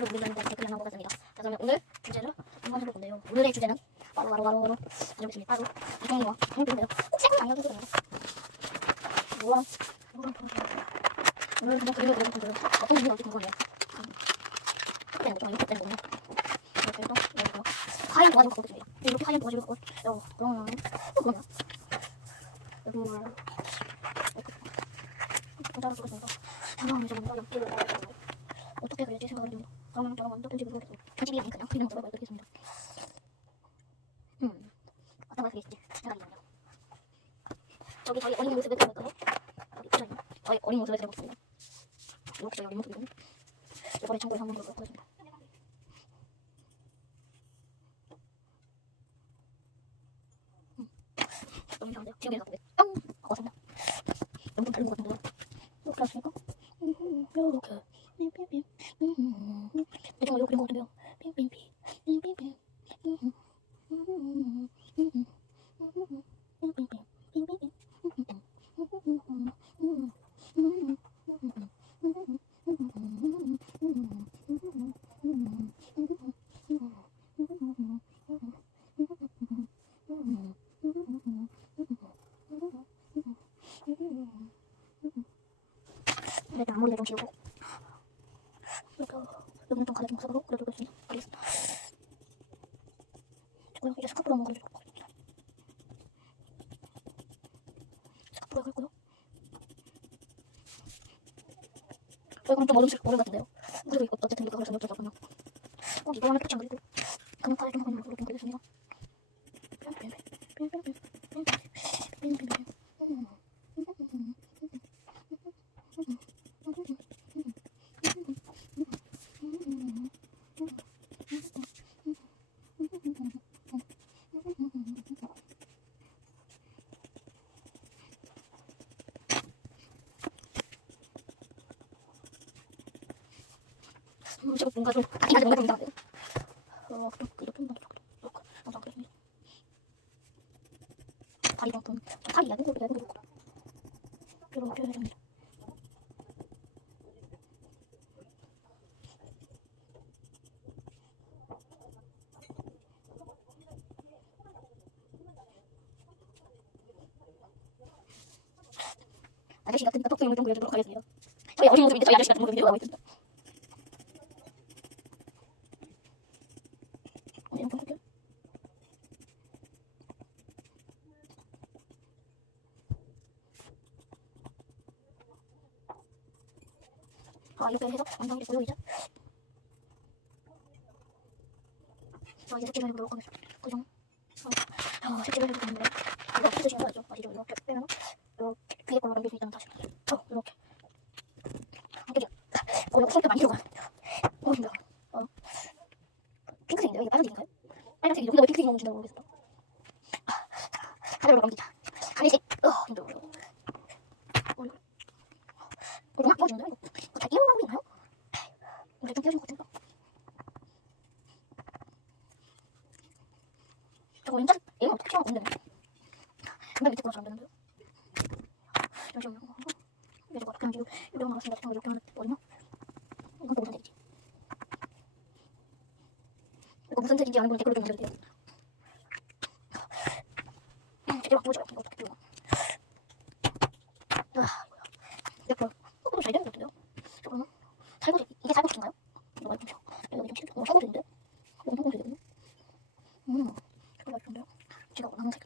댓글을 올리면 댓글이 하나 보겠습니다. 자, 그러면 오늘 한번 해볼 건데요. 오늘의 주제는 바로 바로 바로 바로 가져오겠습니다. 바로 이정이와 함께인데요. 꼭 세컨 아니어도 되나요? 뭐랑 보여주세요. 오늘 그냥 그림을 그려볼 건데요. 어떤 그림이 올지 궁금해요. 뭐죠? 이렇게 되는 거예요. 이렇게 또 이렇게 하얀 도화지를 갖고 있습니다. 이렇게 하얀 도화지를 갖고 있어요. 그러면 또 이렇게 따라 쓰겠습니다. 다음에 저는 또 옆뒤를 따라서 어떻게 그릴지 생각을 해봅니다. 그러면 저는 먼저 편집을 해보겠습니다. 편집이 아닌 그냥 그냥 들어가 보겠습니다. 음, 어떤 걸 그릴지 생각이 나네요. 저기 저희 어린 모습을 그려볼까요? 여기 표정이 저희 어린 모습을 그려보겠습니다. 이렇게 저희 어린 모습이고 이번에 참고에 한번 해보도록 하겠습니다. 음? 지금 이렇게 뿅! 하고 왔습니다. 너무 좀 다른 것 같은데요? 이렇게 하시니까 음, 이렇게 삐삐삐 음, 대충 이렇게 그린 것 같은데요? 삐삐삐 삐삐삐 음, 음, 음, 음, 삐삐삐 삐삐삐 일단 앞머리를 좀 지우고 이렇게 좀 모습으로 그려주겠습니다. 그리겠습니다. 지금 이제 스카프로 한번 하겠습니다. 스카프로 그릴고요. 이거는 좀 어른스럽 어른 같은데요. 그리고 이거 어쨌든 이거 어쩔 수 없군요. 꼭 이거 하나 끝이 안 그리고 금칼을 좀 한번 이렇게 그리겠습니다. 음, 지금 뭔가 좀 아직까지 뭔가 좀 이상한데요. 어, 좀 이렇게 한번 더 이렇게 안 그렸습니다. 다리 좀, 좀 다리 얇은 걸로 얇은 걸로 이렇게 해줍니다. 아저씨 같으니까 턱수염을 좀 그려주도록 하겠습니다. 저희 어린 모습인데 저희 아저씨 같은 모습이 들어가고 있습니다. 어디 한번 볼게요. 아 이렇게 해서 완성이 됐고요 이제 자 이제 색칠을 해보도록 하겠습니다? 어, 어, 색칠을 해보도록 하는데 이거 어떻게 쓰시는 거죠? 아시죠? 이렇게 빼면 이렇게 뒤에 걸로 넘길 수 있다는 사실 어 이렇게 안어 이거 손톱 많이 들어가 어 힘들어 어 핑크색인데요? 이게 빨간색인가요? 빨간색이 여기다 왜 핑크색이 나오는지 모르겠어 아, 하늘로 넘기자 하늘색 어 힘들어 어, 이거 이거 막 띄워지는데 이거 이거 잘 띄우는 방법이 있나요? 이거 좀 띄워진 것 같은데 저거 왼쪽 얘는 어떻게 튀어나온 건데? 금방 밑에 걸어서 안 되는데요? 잠시만요 이게 저거 그냥 지금 이렇게 잠깐 이렇게 하면 되거든요? 이건 또 무슨 색이지? 이거 무슨 색인지 아는 분 댓글로 좀 남겨주세요. 음, 제대로 안 보이죠? 이거 어떻게 띄워 아 뭐야. 이거 조금 잘 되는 것 같은데요 잠깐만 살구색 이게 살구색인가요? 이거 좀 쉬워 이거 좀 쉬워 어 살구색인데? 이거 살구색이거든요 음 이거 맛있는데요? 제가 원하는 색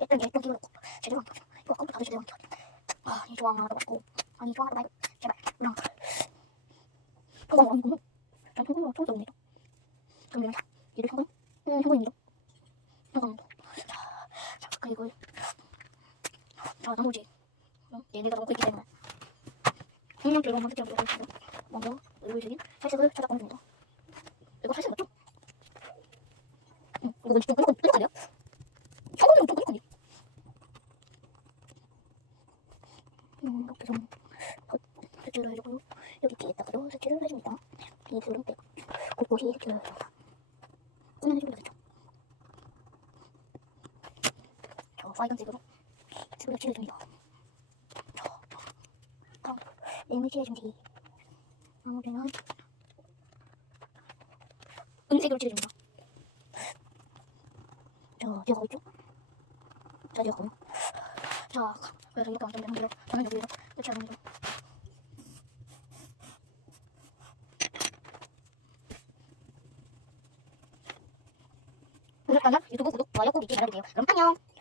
일단 예쁜 기분 놓고 제대로 안 켜줘 이거 컴퓨터 다시 제대로 안 켜줘 아이 조항 하나도 맛있고 아니 조항 하나도 말고 제발 우랑 그건 아니군요 전 현금으로 처음 써봅니다 그러면 이를 현금? 음 현금입니다 현금입니다 자, 자 그리고 자 나머지 음, 얘네가 먹고 있기 때문에 분명 결과만 색칠하도록 하겠습니다 먼저 의료적인 살색을 찾아보겠습니다 이거 살색 맞죠? 응, 이거 좀 뾰족한, 뾰족하네요? 이렇게 좀 덧- 색칠을 해주고요 여기 뒤에다가도 색칠을 해줍니다 이 빼고 곳곳이 색칠을 해줍니다 꾸며내주면 되겠죠 저 빨간색으로 색을 칠해줍니다 저, 저, 다음 이미지의 중지 아무데나 은색으로 칠해줍니다. 자, 제가 있죠? 가고. 자, 그래서 이렇게 완성되는 거예요. 저는 여기에서 끝이합니다. 오늘 따면 유튜브 구독, 좋아요 꼭 잊지 말아주세요. 그럼 안녕!